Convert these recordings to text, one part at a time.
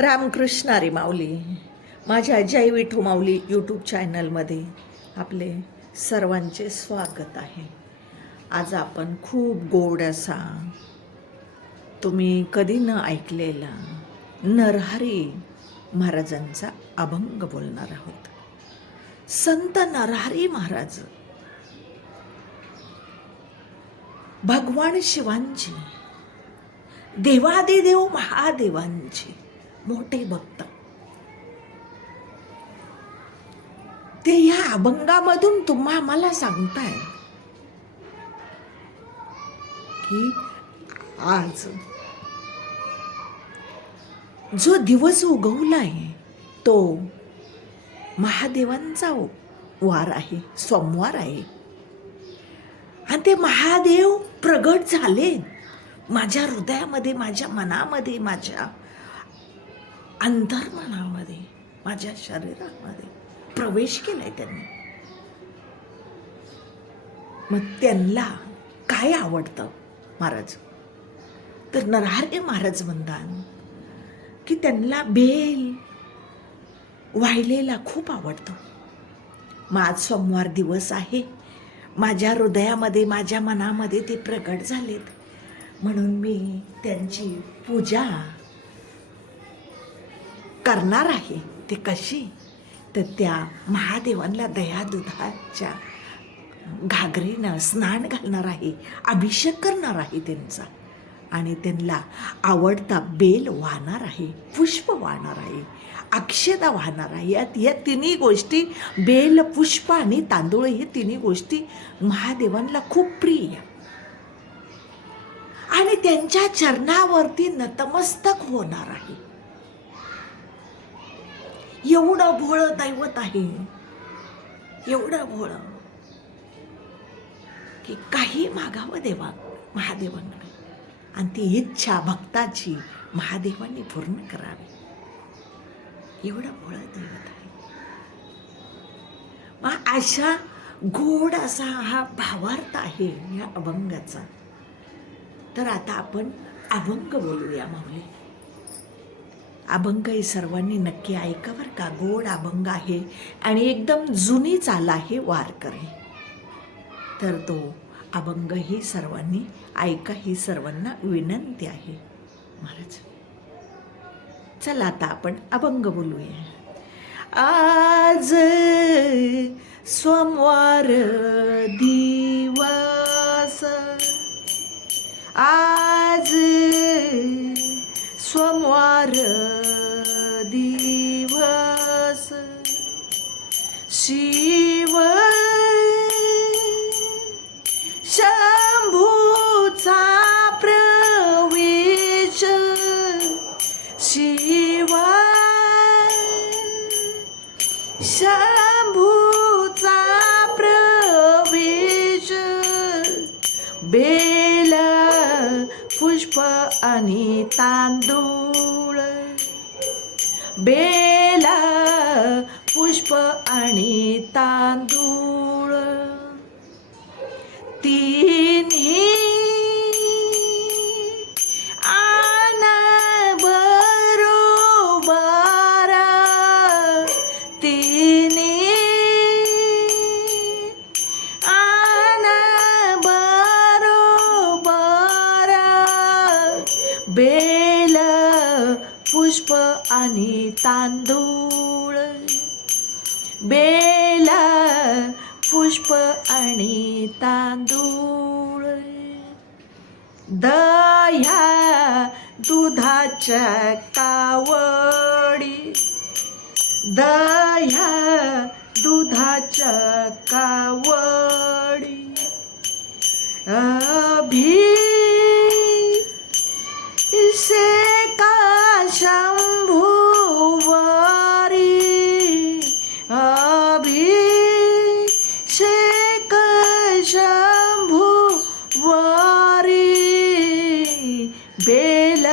रामकृष्ण हरी माऊली. माझ्या जय विठू माऊली यूट्यूब चॅनलमध्ये आपले सर्वांचे स्वागत आहे. आज आपण खूप गोड असा, तुम्ही कधी न ऐकलेला नरहरी महाराजांचा अभंग बोलणार आहोत. संत नरहरी महाराज भगवान शिवांची, देवादिदेव महादेवांची मोठे भक्त. ते या अभंगामधून आम्हाला सांगताय की आज जो दिवस उगवलाय तो महादेवांचा वार आहे, सोमवार आहे. आणि ते महादेव प्रगट झाले माझ्या हृदयामध्ये, माझ्या मनामध्ये, माझ्या अंतर्मनामध्ये, माझ्या शरीरामध्ये प्रवेश केलाय त्यांनी. मग त्यांना काय आवडतं महाराज? तर नरहरी महाराज म्हणतात की त्यांना बेल वाहिलेला खूप आवडतं. मग आज सोमवार दिवस आहे, माझ्या हृदयामध्ये, माझ्या मनामध्ये ते प्रगट झालेत, म्हणून मी त्यांची पूजा करणार आहे. ते कशी? तर त्या महादेवांना दया दुधाच्या घागरीनं स्नान घालणार आहे, अभिषेक करणार आहे त्यांचा, आणि त्यांना आवडता बेल वाहणार आहे, पुष्प वाहणार आहे, अक्षता वाहणार आहे. या तिन्ही गोष्टी, बेल, पुष्प आणि तांदूळ, हे तिन्ही गोष्टी महादेवांना खूप प्रिय, आणि त्यांच्या चरणावरती नतमस्तक होणार आहे. एवढं भोळं दैवत आहे, एवढं भोळं की काही मागावं देवा महादेवांकडे, आणि ती इच्छा भक्ताची महादेवांनी पूर्ण करावी. एवढं भोळं दैवत आहे. मग अशा गोड असा हा भावार्थ आहे या अभंगाचा. तर आता आपण अभंग बोलूया माऊली. अभंग हे सर्वांनी नक्की ऐका बरं का. गोड अभंग आहे आणि एकदम जुनी चाल आहे वारकरी. तर तो अभंग ही सर्वांनी ऐका, ही सर्वांना विनंती आहे महाराज. चला आता आपण अभंग बोलूया. आज सोमवार दिवस, आज सोमवार दिवस, शिव शंभूचा प्रवेश, शिव शंभूचा प्रवेश, बेल, पुष्प आणि तांदूळ, बेल, पुष्प आणि तांदूळ, तिन्ही आण बरोबर, तिन्ही आण बरोबर, बेल, पुष्प आणि तांदूळ, बेल, पुष्प आणि तांदूळ, दह्या दुधाच्या कावडी, दह्या दुधाच्या कावडी, अभिषेका शंभूवारी, अभिषेक शंभूवारी, बेल,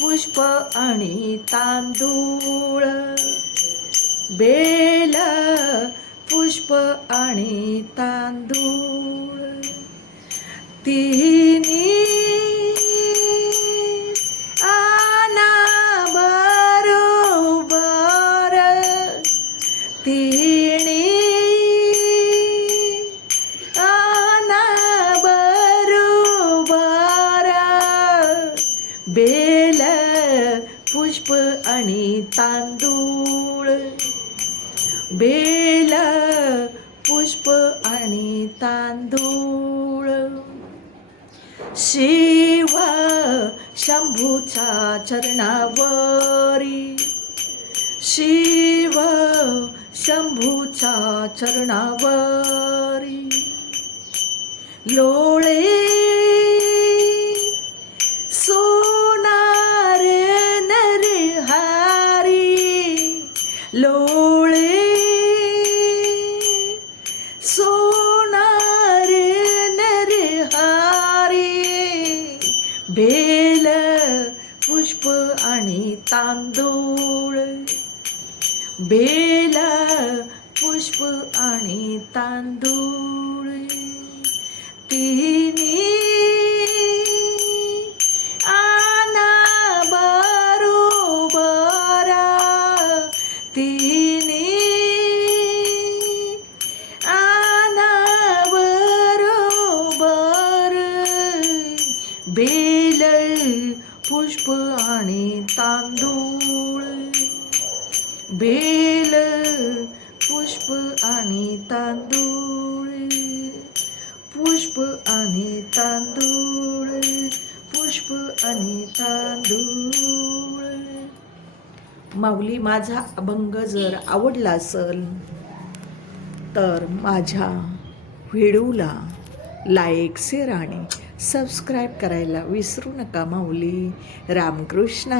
पुष्प आणि तांदूळ, बेल, पुष्प आणि तांदूळ, तिन्ही आना पुष्प आणि तांदूळ, बेल पुष्प आणि तांदूळ, शिव शंभूच्या चरणावरी, शिव शंभूच्या चरणावरी, लोळे सोनार नरहारी, लोळे सोनार नरहारी, बेल पुष्प आणि तांदूळ, बेल पुष्प आणि तांदूळ, तिन्ही आना बरोबर, तिन्ही आना बरोबर, बेल पुष्प आणि तांदूळ, बेल पुष्प आणि तांदूळ, पुष्प आणि तांदूळ, पुष्प आणि तांदूळ. माऊली, माझा अभंग जर आवडला असेल तर माझ्या व्हिडिओला लाईक, शेअर आणि सबस्क्राईब करायला विसरू नका माऊली. रामकृष्ण.